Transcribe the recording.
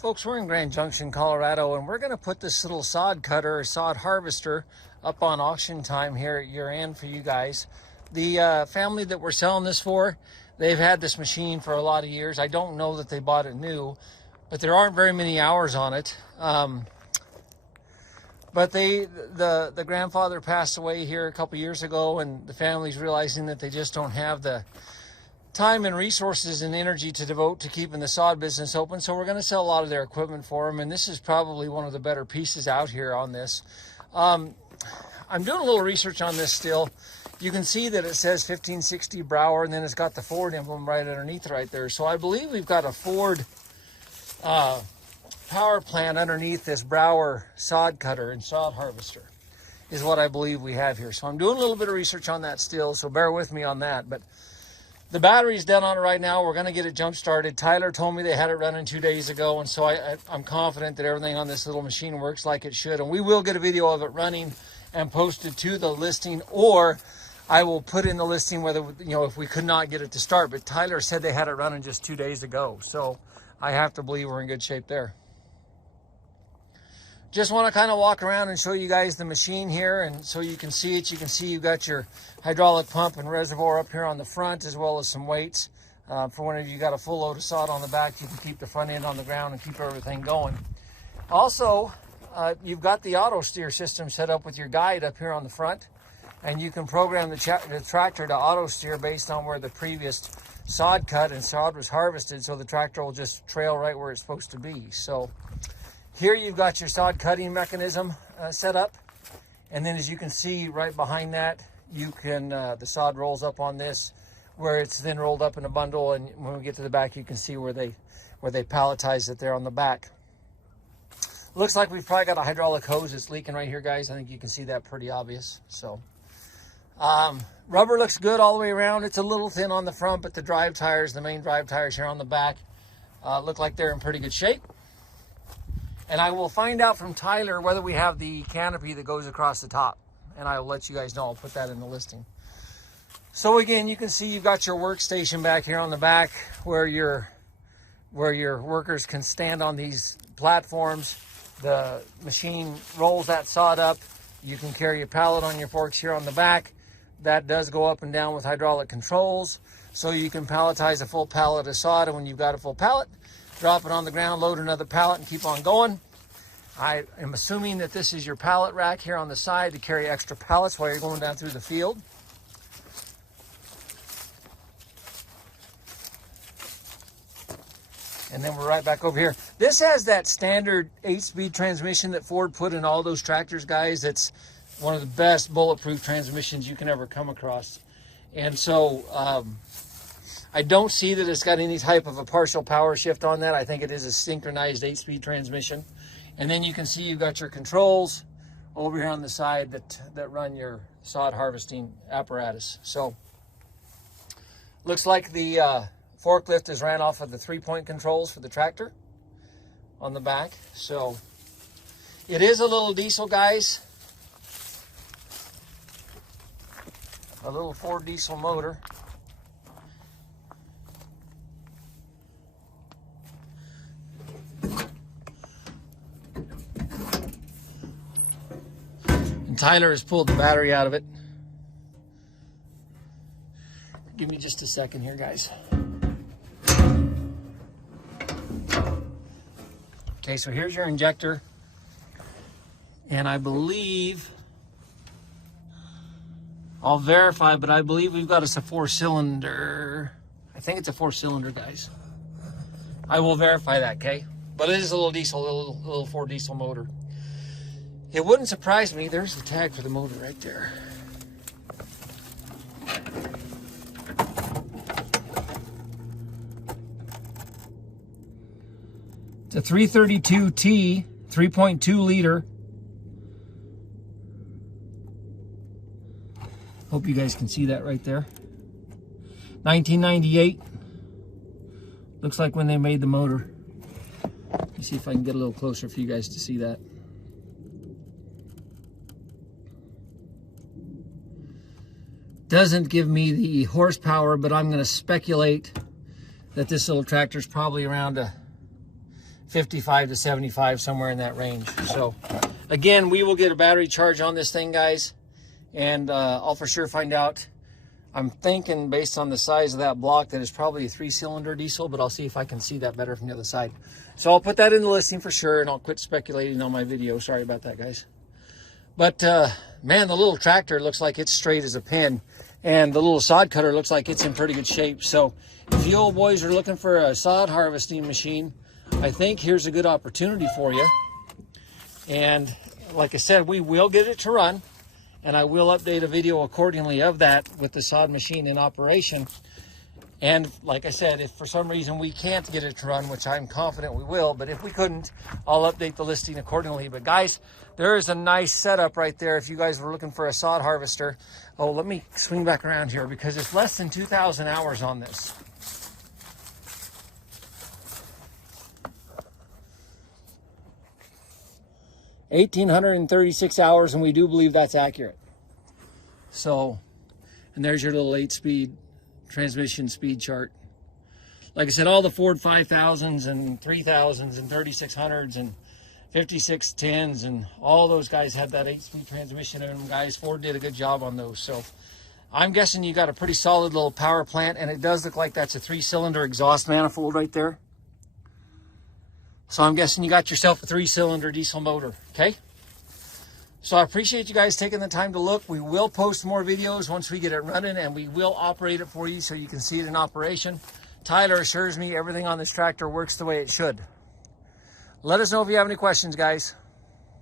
Folks, we're in Grand Junction, Colorado, and we're going to put this little sod cutter or sod harvester up on auction time here at year end for you guys. The family that we're selling this for, they've had this machine for a lot of years. I don't know that they bought it new, but there aren't very many hours on it. But the grandfather passed away here a couple years ago, and the family's realizing that they just don't have the time and resources and energy to devote to keeping the sod business open. So we're going to sell a lot of their equipment for them, and this is probably one of the better pieces out here on this. I'm doing a little research on this still. You can see that it says 1560 BROUWER, and then it's got the Ford emblem right underneath right there. So I believe we've got a Ford power plant underneath this BROUWER sod cutter and sod harvester is what I believe we have here. So I'm doing a little bit of research on that still, so bear with me on that. But the battery's dead on it right now. We're going to get it jump started. Tyler told me they had it running 2 days ago, and so I'm confident that everything on this little machine works like it should. And we will get a video of it running and posted to the listing, or I will put in the listing whether, if we could not get it to start. But Tyler said they had it running just 2 days ago, so I have to believe we're in good shape there. Just want to kind of walk around and show you guys the machine here, and so you can see it. You can see you've got your hydraulic pump and reservoir up here on the front, as well as some weights. For whenever you got a full load of sod on the back, you can keep the front end on the ground and keep everything going. Also, you've got the auto steer system set up with your guide up here on the front, and you can program the tractor to auto steer based on where the previous sod cut and sod was harvested, so the tractor will just trail right where it's supposed to be. So here you've got your sod cutting mechanism set up, and then as you can see right behind that, you can the sod rolls up on this, where it's then rolled up in a bundle, and when we get to the back, you can see where they palletize it there on the back. Looks like we've probably got a hydraulic hose that's leaking right here, guys. I think you can see that pretty obvious. So rubber looks good all the way around. It's a little thin on the front, but the drive tires, the main drive tires here on the back, look like they're in pretty good shape. And I will find out from Tyler whether we have the canopy that goes across the top, and I will let you guys know. I'll put that in the listing. So again, you can see you've got your workstation back here on the back where your workers can stand on these platforms. The machine rolls that sod up. You can carry a pallet on your forks here on the back. That does go up and down with hydraulic controls. So you can palletize a full pallet of sod, and when you've got a full pallet, drop it on the ground, load another pallet, and keep on going. I am assuming that this is your pallet rack here on the side to carry extra pallets while you're going down through the field. And then we're right back over here. This has that standard 8-speed transmission that Ford put in all those tractors, guys. It's one of the best bulletproof transmissions you can ever come across. And so I don't see that it's got any type of a partial power shift on that. I think it is a synchronized 8-speed transmission. And then you can see you've got your controls over here on the side that run your sod harvesting apparatus. So looks like the forklift is ran off of the 3-point controls for the tractor on the back. So it is a little diesel, guys. A little Ford diesel motor. Tyler has pulled the battery out of it. Give me just a second here, guys. Okay, so here's your injector. And I believe, I'll verify, but I believe we've got us a 4-cylinder. I think it's a 4-cylinder, guys. I will verify that, okay? But it is a little diesel, little Ford diesel motor. It wouldn't surprise me. There's the tag for the motor right there. It's a 332T, 3.2 liter. Hope you guys can see that right there. 1998. Looks like when they made the motor. Let me see if I can get a little closer for you guys to see that. Doesn't give me the horsepower, but I'm going to speculate that this little tractor is probably around a 55 to 75, somewhere in that range. So again, we will get a battery charge on this thing, guys, and I'll for sure find out. I'm thinking, based on the size of that block, that it's probably a 3-cylinder diesel, but I'll see if I can see that better from the other side. So I'll put that in the listing for sure, and I'll quit speculating on my video. Sorry about that, guys. But man, the little tractor looks like it's straight as a pin, and the little sod cutter looks like it's in pretty good shape. So if you old boys are looking for a sod harvesting machine, I think here's a good opportunity for you. And like I said, we will get it to run, and I will update a video accordingly of that with the sod machine in operation. And like I said, if for some reason we can't get it to run, which I'm confident we will, but if we couldn't, I'll update the listing accordingly. But guys, there is a nice setup right there if you guys were looking for a sod harvester. Oh, let me swing back around here because it's less than 2,000 hours on this. $1,836 hours, and we do believe that's accurate. So, and there's your little 8-speed transmission speed chart. Like I said, all the Ford 5000s and 3000s and 3600s and 5610s and all those guys had that 8-speed transmission in them, guys. Ford did a good job on those. So I'm guessing you got a pretty solid little power plant, and it does look like that's a 3-cylinder exhaust manifold right there. So I'm guessing you got yourself a 3-cylinder diesel motor, okay? So I appreciate you guys taking the time to look. We will post more videos once we get it running, and we will operate it for you so you can see it in operation. Tyler assures me everything on this tractor works the way it should. Let us know if you have any questions, guys.